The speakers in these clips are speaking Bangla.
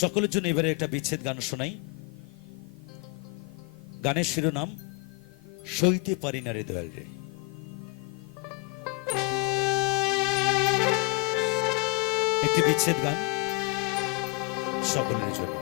সকলের জন্য এবারে একটা বিচ্ছেদ গান শোনাই। গানের শিরোনাম, সইতে পারি না রে দয়াল রে। একটি বিচ্ছেদ গান সকলের জন্য।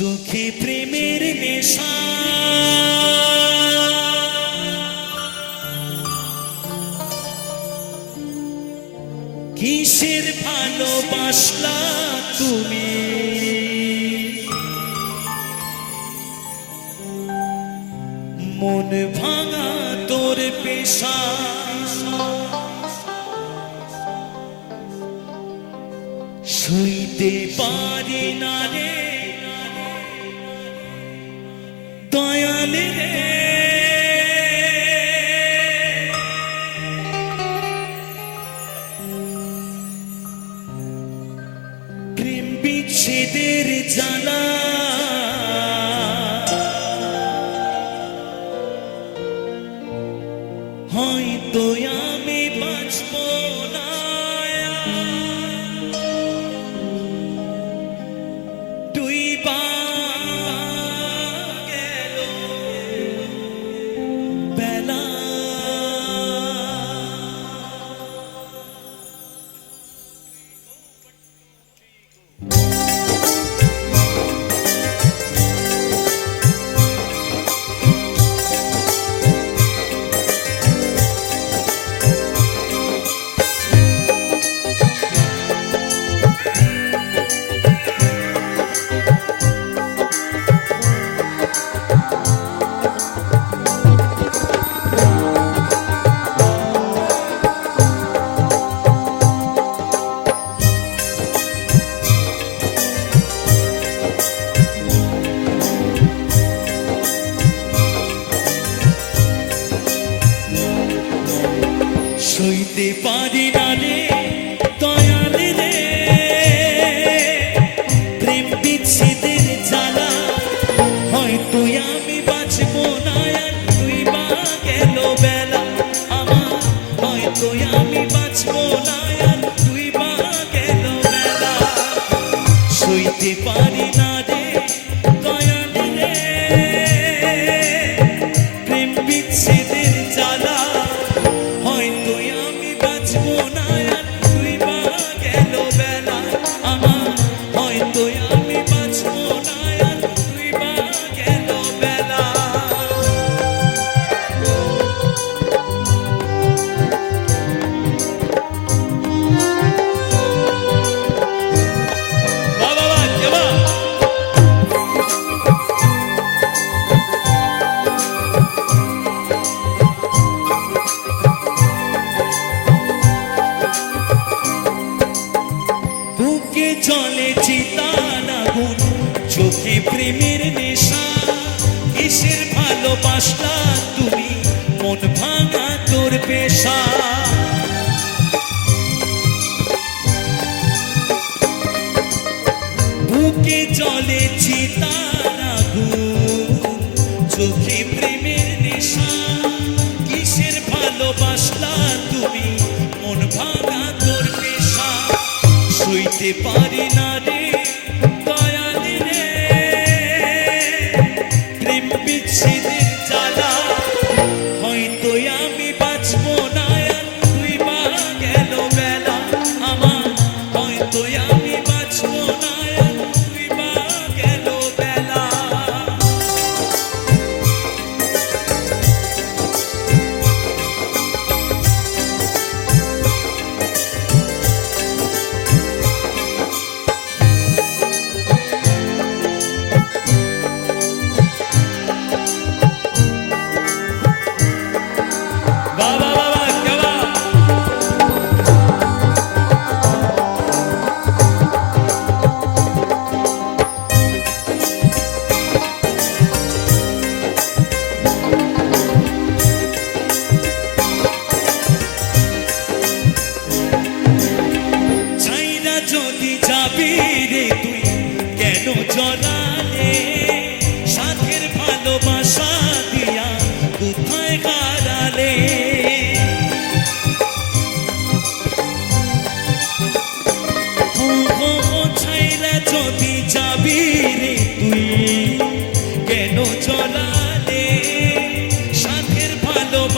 চোখে প্রেমের নেশা। কিসের ভালোবাসলা তুমি? মন ভাঙা তোর পেশা। দয়াল সইতে পারি না রে দয়াল রে। প্রেম বিচ্ছেদের জ্বালা, হয়তো আমি বাঁচব না আর তুই বা গেল বেলা। আমার হয়তো আমি বাঁচব না আর তুই বা গেল বেলা। সইতে পারি না রে। প্রেমের নেশা, কিসের ভালোবাসা তুমি? মন ভাঙা তোর পেশা। বুকে চিতারা চোখে প্রেমের নেশা, কিসের ভালোবাসলা তুমি? মন ভাঙা তোর পেশা শুইতে পারি না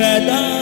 bad.